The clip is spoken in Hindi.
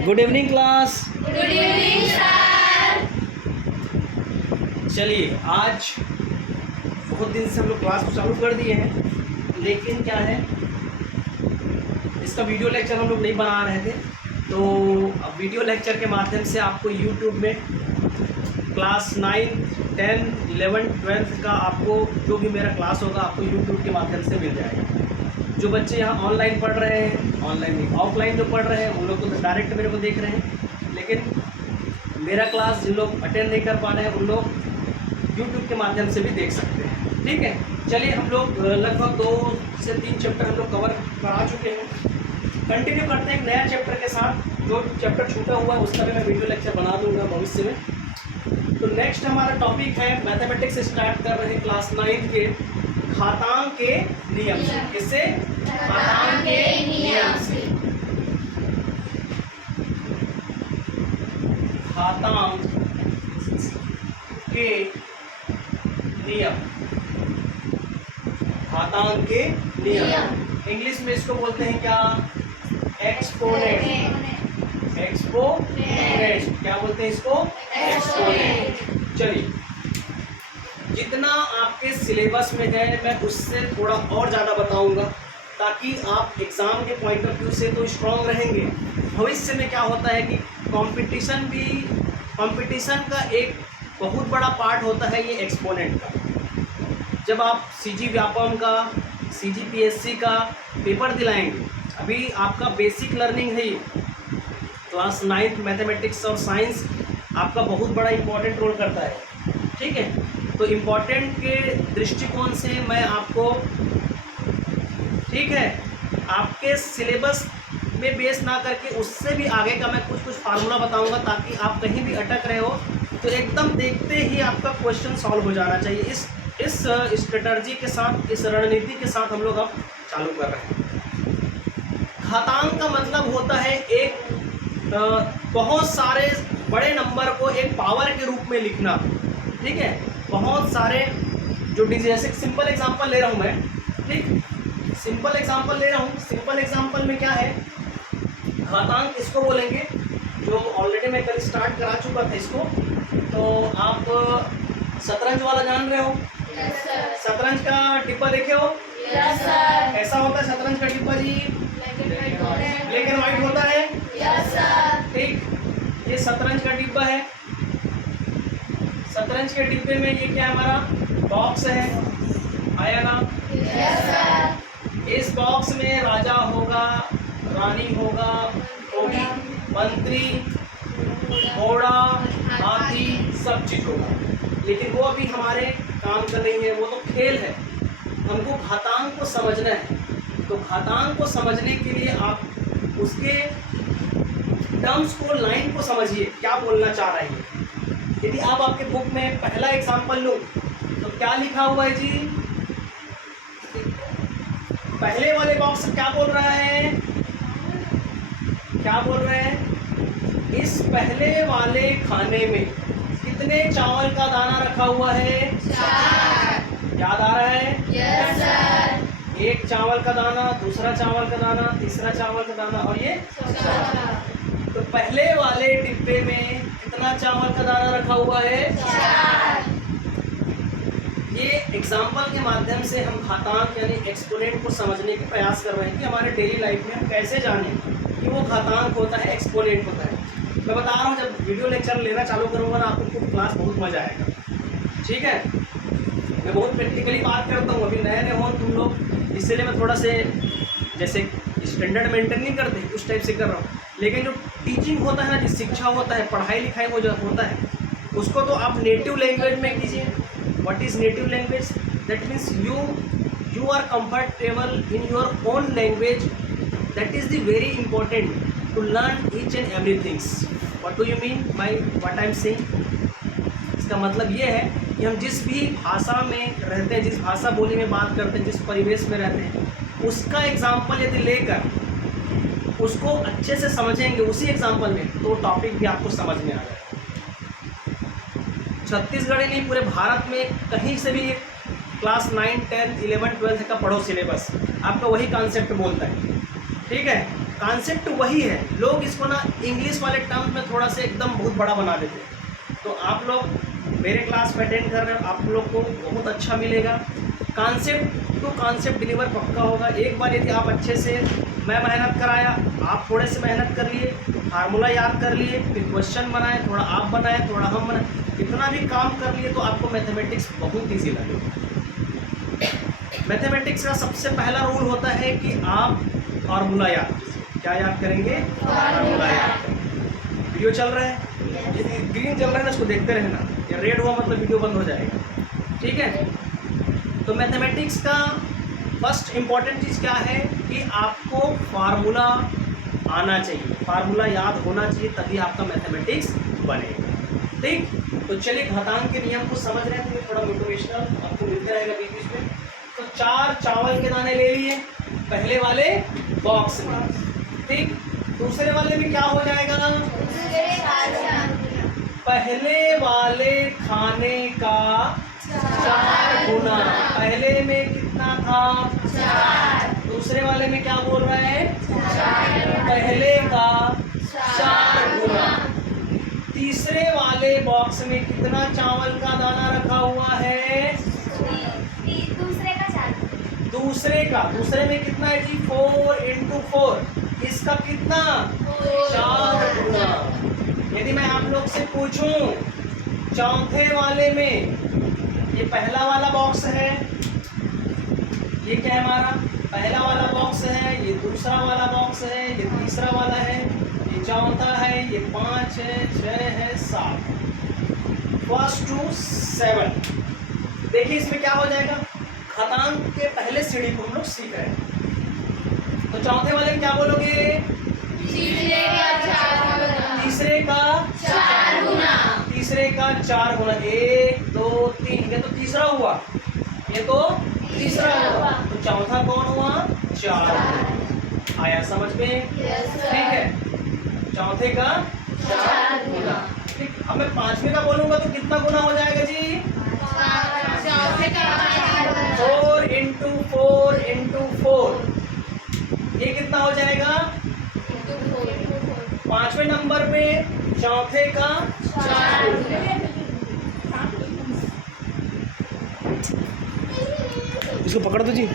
Good evening class. Good evening sir. चलिए, आज बहुत दिन से हम लोग क्लास को चालू कर दिए हैं, लेकिन क्या है, इसका वीडियो लेक्चर हम लोग नहीं बना रहे थे। तो अब वीडियो लेक्चर के माध्यम से आपको यूट्यूब में क्लास 9, 10, 11, 12 का आपको जो भी मेरा क्लास होगा आपको यूट्यूब के माध्यम से मिल जाएगा। जो बच्चे यहाँ ऑनलाइन पढ़ रहे हैं, ऑनलाइन नहीं ऑफलाइन जो पढ़ रहे हैं, उन लोग तो डायरेक्ट मेरे को देख रहे हैं, लेकिन मेरा क्लास जिन लोग अटेंड नहीं कर पा रहे हैं उन लोग यूट्यूब के माध्यम से भी देख सकते हैं। ठीक है, चलिए हम लोग लगभग 2 से 3 चैप्टर हम लोग कवर करा चुके हैं। कंटिन्यू करते हैं एक नया चैप्टर के साथ। जो चैप्टर छूटा हुआ है उसका भी मैं वीडियो लेक्चर बना दूंगा भविष्य में। तो नेक्स्ट हमारा टॉपिक है मैथमेटिक्स। स्टार्ट कर रहे हैं क्लास 9 के घातांक के नियम से। किससे? घातांक के नियम से। घातांक के नियम। घातांक के नियम इंग्लिश में इसको बोलते हैं क्या? एक्सपोनेंट। एक्सपोनेंट क्या बोलते हैं इसको? एक्सपोनेंट। चलिए, जितना आपके सिलेबस में है मैं उससे थोड़ा और ज़्यादा बताऊंगा, ताकि आप एग्ज़ाम के पॉइंट ऑफ व्यू से तो स्ट्रॉन्ग रहेंगे। भविष्य में क्या होता है कि कंपटीशन का एक बहुत बड़ा पार्ट होता है ये एक्सपोनेंट का। जब आप सीजी व्यापम का, सीजी पीएससी का पेपर दिलाएंगे, अभी आपका बेसिक लर्निंग है ये क्लास 9 मैथमेटिक्स और साइंस आपका बहुत बड़ा इम्पोर्टेंट रोल करता है। ठीक है, तो इम्पोर्टेंट के दृष्टिकोण से मैं आपको, ठीक है, आपके सिलेबस में बेस ना करके उससे भी आगे का मैं कुछ फार्मूला बताऊंगा, ताकि आप कहीं भी अटक रहे हो तो एकदम देखते ही आपका क्वेश्चन सॉल्व हो जाना चाहिए। इस स्ट्रेटर्जी के साथ, इस रणनीति के साथ हम लोग अब चालू कर रहे हैं। घातांक का मतलब होता है एक बहुत सारे बड़े नंबर को एक पावर के रूप में लिखना। ठीक है, बहुत सारे जो जैसे सिंपल एग्जांपल ले रहा हूँ मैं, ठीक, सिंपल एग्जांपल ले रहा हूँ। सिंपल एग्जांपल में क्या है, घातांक इसको बोलेंगे, जो ऑलरेडी मैं कल स्टार्ट करा चुका था इसको। तो आप शतरंज वाला जान रहे हो? Yes sir. शतरंज का डिब्बा देखे हो? Yes sir. ऐसा होता है शतरंज का डिब्बा जी, ब्लैक एंड व्हाइट होता है। Yes sir. ठीक, ये शतरंज का डिब्बा है। शतरंज के डिब्बे में ये क्या है, हमारा बॉक्स है, आया ना? Yes sir. इस बॉक्स में राजा होगा, रानी होगा, होगी, मंत्री, घोड़ा, हाथी, सब चीज होगा। लेकिन वो अभी हमारे काम का नहीं है, वो तो खेल है। हमको घातांक को समझना है। तो घातांक को समझने के लिए आप उसके टर्म्स को, लाइन को समझिए, क्या बोलना चाह रहे हैं। यदि आप आपके बुक में पहला एग्जाम्पल लो तो क्या लिखा हुआ है जी? पहले वाले बॉक्स क्या बोल रहा है? क्या बोल रहे हैं? इस पहले वाले खाने में कितने चावल का दाना रखा हुआ है? 4। याद आ रहा है? Yes sir. एक चावल का दाना, दूसरा चावल का दाना, तीसरा चावल का दाना, और ये 4। तो पहले वाले डिब्बे में कितना चावल का दाना रखा हुआ है? 4। ये एग्जाम्पल के माध्यम से हम घातांक यानी एक्सपोनेंट को समझने के प्रयास कर रहे हैं कि हमारे डेली लाइफ में हम कैसे जानें कि वो घातांक होता है, एक्सपोनेंट होता है। मैं बता रहा हूँ, जब वीडियो लेक्चर लेना चालू करूँगा ना आपको क्लास बहुत मज़ा आएगा। ठीक है, मैं बहुत प्रैक्टिकली बात करता हूँ। अभी नए नए हो तुम लोग, इसलिए मैं थोड़ा से जैसे स्टैंडर्ड मेंटेन नहीं करते उस टाइप से कर रहा हूँ। लेकिन जो टीचिंग होता है ना, जो शिक्षा होता है, पढ़ाई लिखाई होता है, उसको तो आप नेटिव लैंग्वेज में कीजिए। What is native language? That means you are comfortable in your own language. That is the very important to learn each and every things. What do you mean by what I am saying? इसका मतलब ये है कि हम जिस भी भाषा में रहते हैं, जिस भाषा बोली में बात करते हैं, जिस परिवेश में रहते हैं, उसका एग्जाम्पल यदि लेकर उसको अच्छे से समझेंगे उसी एग्जाम्पल में, तो टॉपिक भी आपको समझ में आ जाएगा। छत्तीसगढ़ ही नहीं, पूरे भारत में कहीं से भी क्लास 9, 10, 11, 12 का पढ़ो सिलेबस, आपका वही कॉन्सेप्ट बोलता है। ठीक है, कॉन्सेप्ट वही है, लोग इसको ना इंग्लिश वाले टर्म में थोड़ा सा एकदम बहुत बड़ा बना देते हैं। तो आप लोग मेरे क्लास में अटेंड कर रहे हो, आप लोग को बहुत अच्छा मिलेगा। कॉन्सेप्ट टू कॉन्सेप्ट डिलीवर पक्का होगा। एक बार यदि आप अच्छे से, मैं मेहनत कराया, आप थोड़े से मेहनत कर लिए, फार्मूला याद कर लिए, फिर क्वेश्चन बनाए, थोड़ा आप बनाए, थोड़ा हम बनाए, इतना भी काम कर लिए तो आपको मैथमेटिक्स बहुत ईजी लगेगा। मैथमेटिक्स का सबसे पहला रूल होता है कि आप फार्मूला याद कीजिए। क्या याद करेंगे? फार्मूला याद करेंगे। वीडियो चल रहा है, यदि ग्रीन चल रहा है ना उसको देखते रहना, या रेड हुआ मतलब वीडियो बंद हो जाएगा, ठीक है। तो मैथमेटिक्स का फर्स्ट इम्पॉर्टेंट चीज़ क्या है कि आपको फार्मूला आना चाहिए, फार्मूला याद होना चाहिए, तभी आपका मैथमेटिक्स बनेगा। ठीक, तो चलिए घातांक के नियम को समझ रहे हैं, तो थोड़ा मोटिवेशनल आपको मिलता रहेगा बीच बीच में। तो 4 चावल के दाने ले लिए पहले वाले बॉक्स में, ठीक। दूसरे वाले में क्या हो जाएगा? पहले वाले खाने का 4 गुना। पहले में कितना था? 4। दूसरे वाले में क्या बोल रहा है? 4। पहले का 4 गुना। तीसरे वाले बॉक्स में कितना चावल का दाना रखा हुआ है? दूसरे में कितना है जी? 4 × 4। इसका कितना? 4 गुना। यदि मैं आप लोग से पूछूं चौथे वाले में, ये पहला वाला बॉक्स है, ये क्या है हमारा? पहला वाला बॉक्स है, ये दूसरा वाला बॉक्स है, ये तीसरा वाला है, ये चौथा है, ये 5 है, 6 है, 7। 1 to 7। देखिए इसमें क्या हो जाएगा? घातांक के पहले सीढ़ी को हम लोग सीख रहे हैं। तो चौथे वाले में क्या बोलोगे? तीसरे का 4 गुना। तीसरे का 4 गुना। 1 2 3, ये तो तीसरा हुआ, ये तो तीसरा हुआ। तो चौथा कौन हुआ? 4। आया समझ में? ठीक है, चौथे का 4 गुना। ठीक, अब मैं पांचवे का बोलूंगा तो कितना गुना हो जाएगा जी? 4 × 4 × 4। ये कितना हो जाएगा? पांचवें नंबर पे चौथे का 4 गुना। इसको पकड़ दो जी।